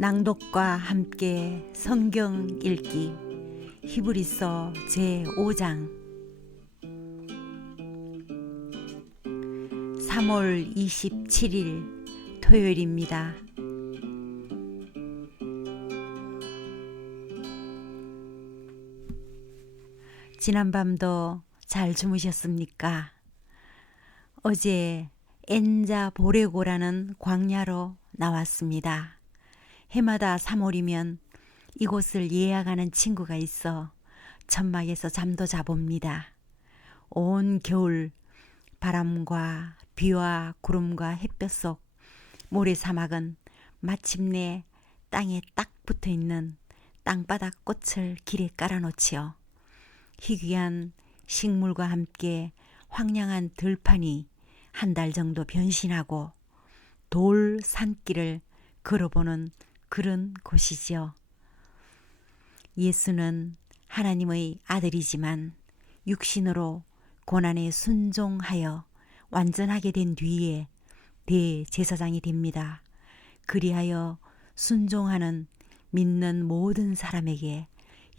낭독과 함께 성경 읽기 히브리서 제 5장 3월 27일 토요일입니다. 지난밤도 잘 주무셨습니까? 어제 엔자 보레고라는 광야로 나왔습니다. 해마다 3월이면 이곳을 예약하는 친구가 있어 천막에서 잠도 자봅니다. 온 겨울 바람과 비와 구름과 햇볕 속 모래 사막은 마침내 땅에 딱 붙어 있는 땅바닥 꽃을 길에 깔아놓지요. 희귀한 식물과 함께 황량한 들판이 한 달 정도 변신하고 돌 산길을 걸어보는 그런 곳이지요. 예수는 하나님의 아들이지만 육신으로 고난에 순종하여 완전하게 된 뒤에 대제사장이 됩니다. 그리하여 순종하는 믿는 모든 사람에게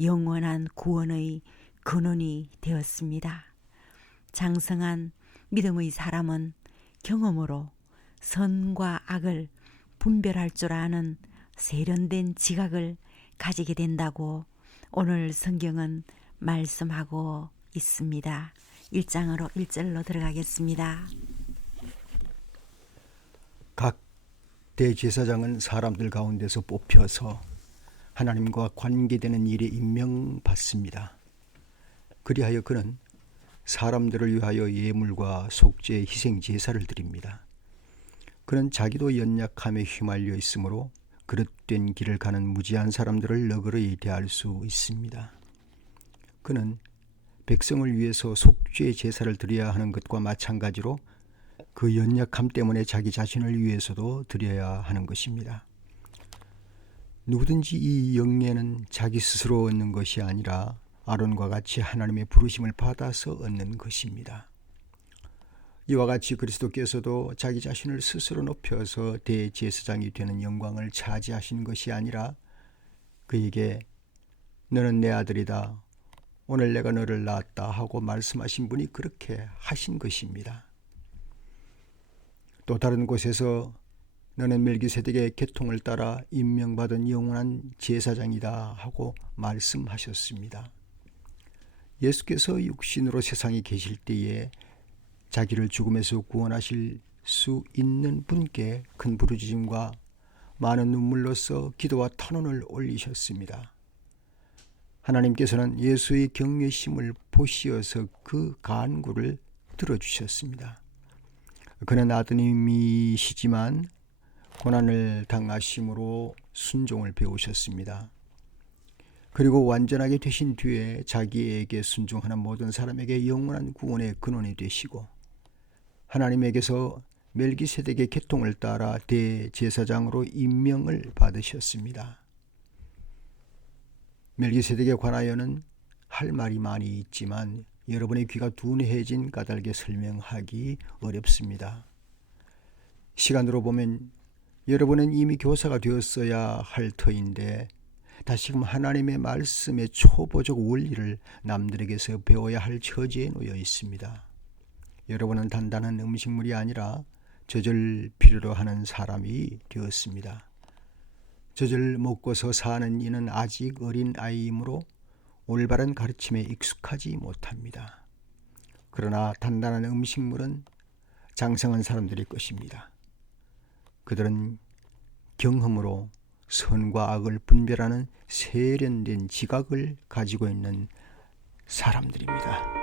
영원한 구원의 근원이 되었습니다. 장성한 믿음의 사람은 경험으로 선과 악을 분별할 줄 아는 세련된 지각을 가지게 된다고 오늘 성경은 말씀하고 있습니다. 1장으로 1절로 들어가겠습니다. 각 대제사장은 사람들 가운데서 뽑혀서 하나님과 관계되는 일에 임명받습니다. 그리하여 그는 사람들을 위하여 예물과 속죄 희생 제사를 드립니다. 그는 자기도 연약함에 휘말려 있으므로 그릇된 길을 가는 무지한 사람들을 너그러이 대할 수 있습니다. 그는 백성을 위해서 속죄 제사를 드려야 하는 것과 마찬가지로 그 연약함 때문에 자기 자신을 위해서도 드려야 하는 것입니다. 누구든지 이 영예는 자기 스스로 얻는 것이 아니라 아론과 같이 하나님의 부르심을 받아서 얻는 것입니다. 이와 같이 그리스도께서도 자기 자신을 스스로 높여서 대제사장이 되는 영광을 차지하신 것이 아니라 그에게 너는 내 아들이다. 오늘 내가 너를 낳았다 하고 말씀하신 분이 그렇게 하신 것입니다. 또 다른 곳에서 너는 멜기세덱의 계통을 따라 임명받은 영원한 제사장이다 하고 말씀하셨습니다. 예수께서 육신으로 세상에 계실 때에 자기를 죽음에서 구원하실 수 있는 분께 큰 부르짖음과 많은 눈물로써 기도와 탄원을 올리셨습니다. 하나님께서는 예수의 경외심을 보시어서 그 간구를 들어주셨습니다. 그는 아드님이시지만 고난을 당하심으로 순종을 배우셨습니다. 그리고 완전하게 되신 뒤에 자기에게 순종하는 모든 사람에게 영원한 구원의 근원이 되시고 하나님에게서 멜기세덱의 계통을 따라 대제사장으로 임명을 받으셨습니다. 멜기세덱에 관하여는 할 말이 많이 있지만 여러분의 귀가 둔해진 까닭에 설명하기 어렵습니다. 시간으로 보면 여러분은 이미 교사가 되었어야 할 터인데 다시금 하나님의 말씀의 초보적 원리를 남들에게서 배워야 할 처지에 놓여 있습니다. 여러분은 단단한 음식물이 아니라 젖을 필요로 하는 사람이 되었습니다. 젖을 먹고서 사는 이는 아직 어린 아이이므로 올바른 가르침에 익숙하지 못합니다. 그러나 단단한 음식물은 장성한 사람들의 것입니다. 그들은 경험으로 선과 악을 분별하는 세련된 지각을 가지고 있는 사람들입니다.